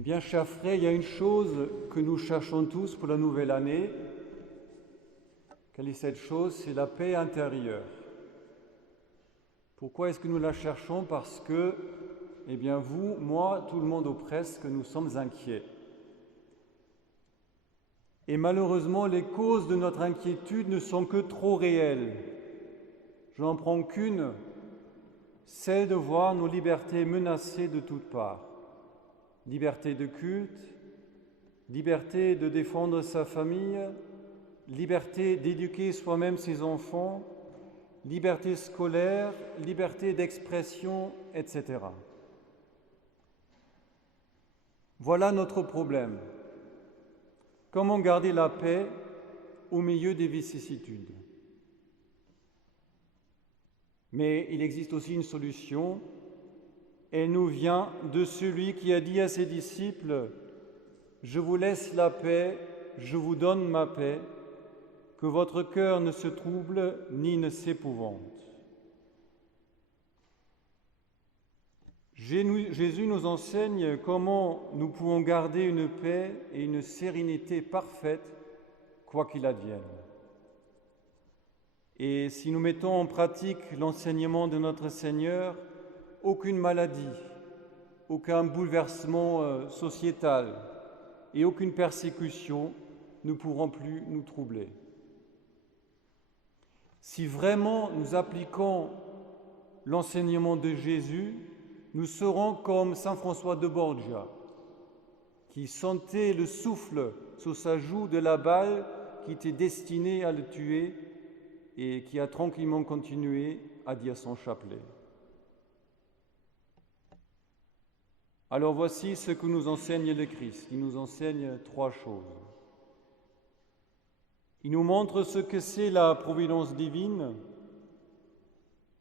Eh bien, chers frères, il y a une chose que nous cherchons tous pour la nouvelle année. Quelle est cette chose? C'est la paix intérieure. Pourquoi est-ce que nous la cherchons? Parce que, eh bien, vous, moi, tout le monde ou presque, nous sommes inquiets. Et malheureusement, les causes de notre inquiétude ne sont que trop réelles. Je n'en prends qu'une, celle de voir nos libertés menacées de toutes parts. Liberté de culte, liberté de défendre sa famille, liberté d'éduquer soi-même ses enfants, liberté scolaire, liberté d'expression, etc. Voilà notre problème. Comment garder la paix au milieu des vicissitudes? Mais il existe aussi une solution. Elle nous vient de celui qui a dit à ses disciples « Je vous laisse la paix, je vous donne ma paix, que votre cœur ne se trouble ni ne s'épouvante. » Jésus nous enseigne comment nous pouvons garder une paix et une sérénité parfaite, quoi qu'il advienne. Et si nous mettons en pratique l'enseignement de notre Seigneur, aucune maladie, aucun bouleversement sociétal et aucune persécution ne pourront plus nous troubler. Si vraiment nous appliquons l'enseignement de Jésus, nous serons comme saint François de Borgia, qui sentait le souffle sur sa joue de la balle qui était destinée à le tuer et qui a tranquillement continué à dire son chapelet. Alors voici ce que nous enseigne le Christ. Il nous enseigne trois choses. Il nous montre ce que c'est la providence divine.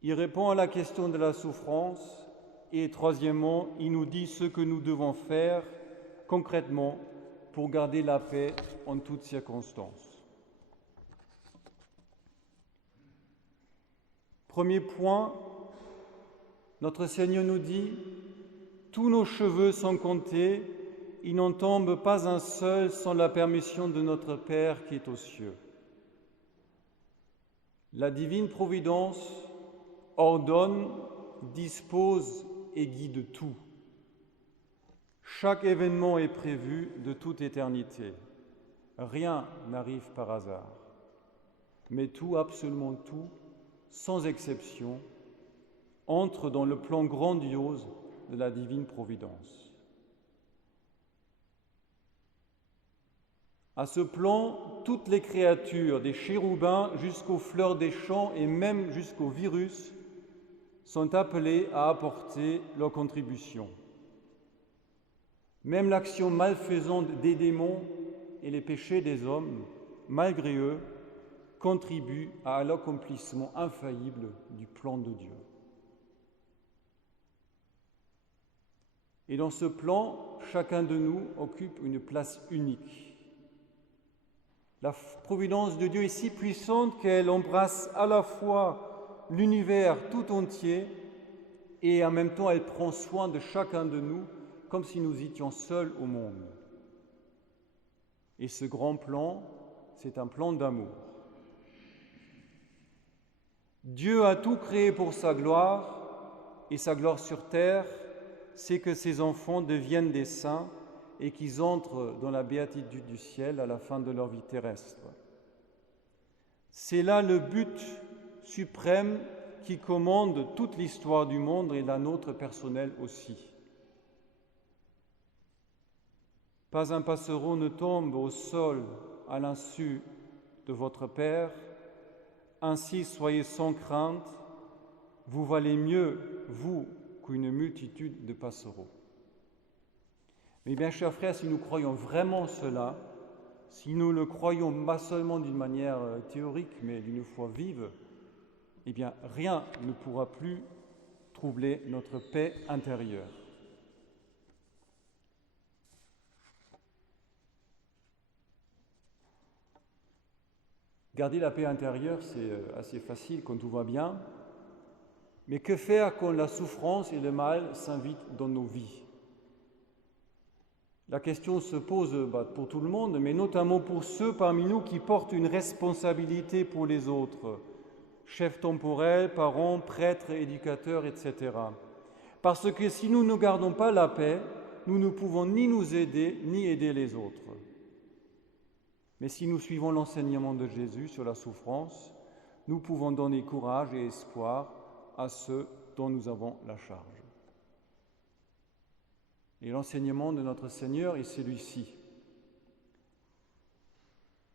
Il répond à la question de la souffrance. Et troisièmement, il nous dit ce que nous devons faire concrètement pour garder la paix en toutes circonstances. Premier point, notre Seigneur nous dit « Tous nos cheveux sont comptés, il n'en tombe pas un seul sans la permission de notre Père qui est aux cieux. » La divine providence ordonne, dispose et guide tout. Chaque événement est prévu de toute éternité. Rien n'arrive par hasard. Mais tout, absolument tout, sans exception, entre dans le plan grandiose de la divine providence. À ce plan, toutes les créatures, des chérubins jusqu'aux fleurs des champs et même jusqu'aux virus, sont appelées à apporter leur contribution. Même l'action malfaisante des démons et les péchés des hommes, malgré eux, contribuent à l'accomplissement infaillible du plan de Dieu. Et dans ce plan, chacun de nous occupe une place unique. La providence de Dieu est si puissante qu'elle embrasse à la fois l'univers tout entier et en même temps elle prend soin de chacun de nous comme si nous étions seuls au monde. Et ce grand plan, c'est un plan d'amour. Dieu a tout créé pour sa gloire et sa gloire sur terre, c'est que ses enfants deviennent des saints et qu'ils entrent dans la béatitude du ciel à la fin de leur vie terrestre. C'est là le but suprême qui commande toute l'histoire du monde et la nôtre personnelle aussi. Pas un passereau ne tombe au sol à l'insu de votre Père, ainsi soyez sans crainte, vous valez mieux, vous, qu'une multitude de passereaux. Mais bien, chers frères, si nous croyons vraiment cela, si nous le croyons pas seulement d'une manière théorique, mais d'une foi vive, eh bien, rien ne pourra plus troubler notre paix intérieure. Garder la paix intérieure, c'est assez facile quand tout va bien, mais que faire quand la souffrance et le mal s'invitent dans nos vies? La question se pose pour tout le monde, mais notamment pour ceux parmi nous qui portent une responsabilité pour les autres, chefs temporels, parents, prêtres, éducateurs, etc. Parce que si nous ne gardons pas la paix, nous ne pouvons ni nous aider, ni aider les autres. Mais si nous suivons l'enseignement de Jésus sur la souffrance, nous pouvons donner courage et espoir à ceux dont nous avons la charge. Et l'enseignement de notre Seigneur est celui-ci.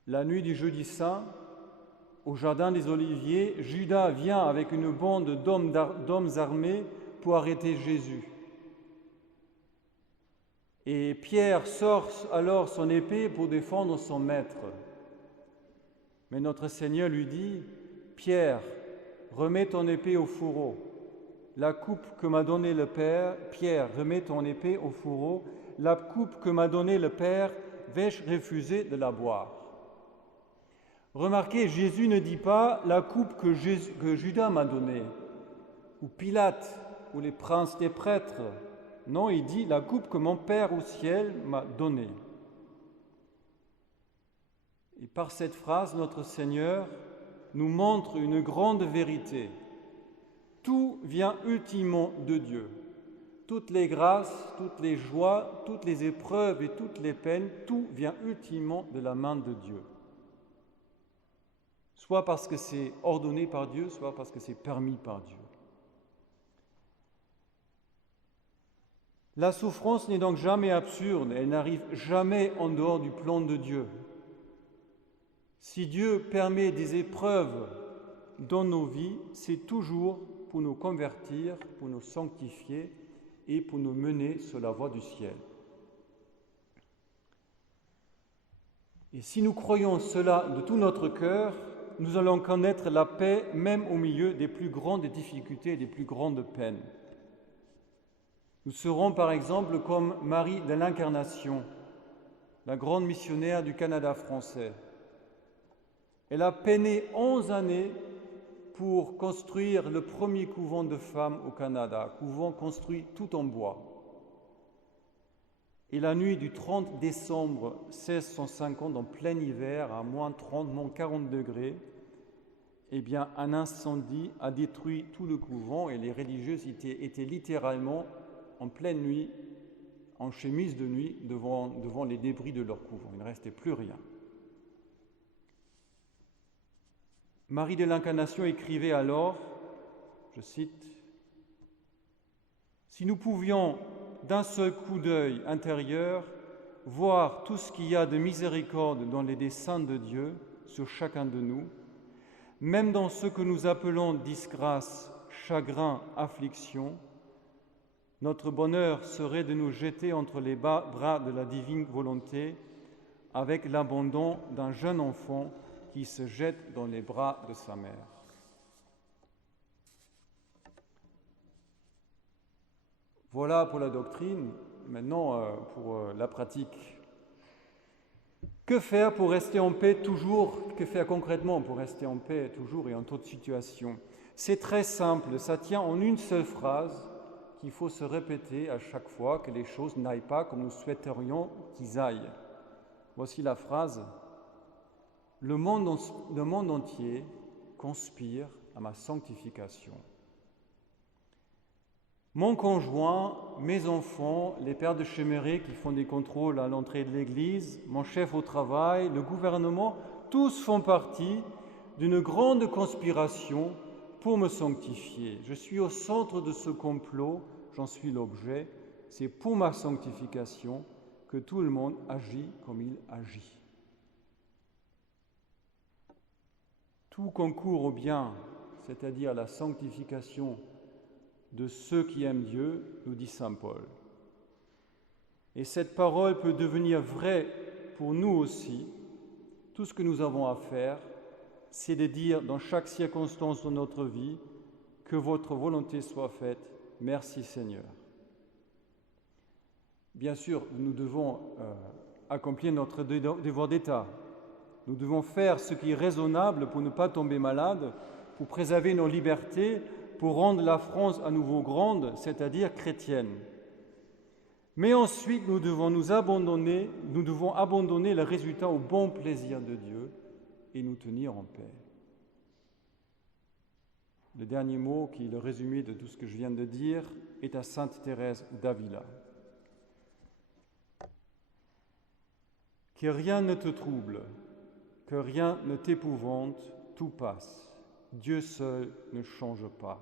La nuit du jeudi saint, au jardin des Oliviers, Judas vient avec une bande d'hommes armés pour arrêter Jésus. Et Pierre sort alors son épée pour défendre son maître. Mais notre Seigneur lui dit, « Pierre, remets ton épée au fourreau. La coupe que m'a donnée le Père, Pierre, remets ton épée au fourreau. La coupe que m'a donnée le Père, vais-je refuser de la boire ?» Remarquez, Jésus ne dit pas « la coupe que Judas m'a donnée » ou Pilate ou les princes des prêtres. Non, il dit « la coupe que mon Père au ciel m'a donnée ». Et par cette phrase, notre Seigneur nous montre une grande vérité. Tout vient ultimement de Dieu. Toutes les grâces, toutes les joies, toutes les épreuves et toutes les peines, tout vient ultimement de la main de Dieu. Soit parce que c'est ordonné par Dieu, soit parce que c'est permis par Dieu. La souffrance n'est donc jamais absurde, elle n'arrive jamais en dehors du plan de Dieu. Si Dieu permet des épreuves dans nos vies, c'est toujours pour nous convertir, pour nous sanctifier et pour nous mener sur la voie du ciel. Et si nous croyons cela de tout notre cœur, nous allons connaître la paix même au milieu des plus grandes difficultés et des plus grandes peines. Nous serons par exemple comme Marie de l'Incarnation, la grande missionnaire du Canada français. Elle a peiné 11 années pour construire le premier couvent de femmes au Canada, couvent construit tout en bois. Et la nuit du 30 décembre 1650, en plein hiver, à moins 30, moins 40 degrés, eh bien, un incendie a détruit tout le couvent et les religieuses étaient littéralement en pleine nuit, en chemise de nuit, devant les débris de leur couvent. Il ne restait plus rien. Marie de l'Incarnation écrivait alors, je cite, « Si nous pouvions d'un seul coup d'œil intérieur voir tout ce qu'il y a de miséricorde dans les desseins de Dieu sur chacun de nous, même dans ce que nous appelons disgrâce, chagrin, affliction, notre bonheur serait de nous jeter entre les bras de la divine volonté avec l'abandon d'un jeune enfant qui se jette dans les bras de sa mère. » Voilà pour la doctrine. Maintenant, pour la pratique. Que faire pour rester en paix toujours? Que faire concrètement pour rester en paix toujours et en toute situation? C'est très simple, ça tient en une seule phrase qu'il faut se répéter à chaque fois que les choses n'aillent pas comme nous souhaiterions qu'ils aillent. Voici la phrase. Le monde entier conspire à ma sanctification. Mon conjoint, mes enfants, les pères de Chéméré qui font des contrôles à l'entrée de l'église, mon chef au travail, le gouvernement, tous font partie d'une grande conspiration pour me sanctifier. Je suis au centre de ce complot, j'en suis l'objet. C'est pour ma sanctification que tout le monde agit comme il agit. Tout concourt au bien, c'est-à-dire à la sanctification de ceux qui aiment Dieu, nous dit saint Paul. Et cette parole peut devenir vraie pour nous aussi. Tout ce que nous avons à faire, c'est de dire dans chaque circonstance de notre vie que votre volonté soit faite. Merci Seigneur. Bien sûr, nous devons accomplir notre devoir d'État. Nous devons faire ce qui est raisonnable pour ne pas tomber malade, pour préserver nos libertés, pour rendre la France à nouveau grande, c'est-à-dire chrétienne. Mais ensuite, nous devons abandonner le résultat au bon plaisir de Dieu et nous tenir en paix. Le dernier mot, qui est le résumé de tout ce que je viens de dire, est à Sainte Thérèse d'Avila. Que rien ne te trouble, que rien ne t'épouvante, tout passe. Dieu seul ne change pas.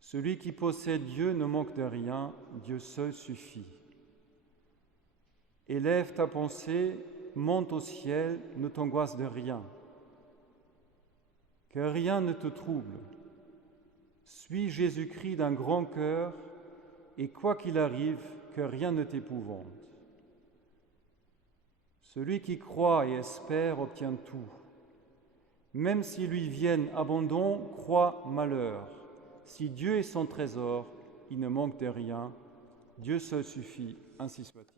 Celui qui possède Dieu ne manque de rien, Dieu seul suffit. Élève ta pensée, monte au ciel, ne t'angoisse de rien. Que rien ne te trouble. Suis Jésus-Christ d'un grand cœur, et quoi qu'il arrive, que rien ne t'épouvante. Celui qui croit et espère obtient tout. Même si lui vienne abandon, croit malheur. Si Dieu est son trésor, il ne manque de rien. Dieu seul suffit, ainsi soit-il.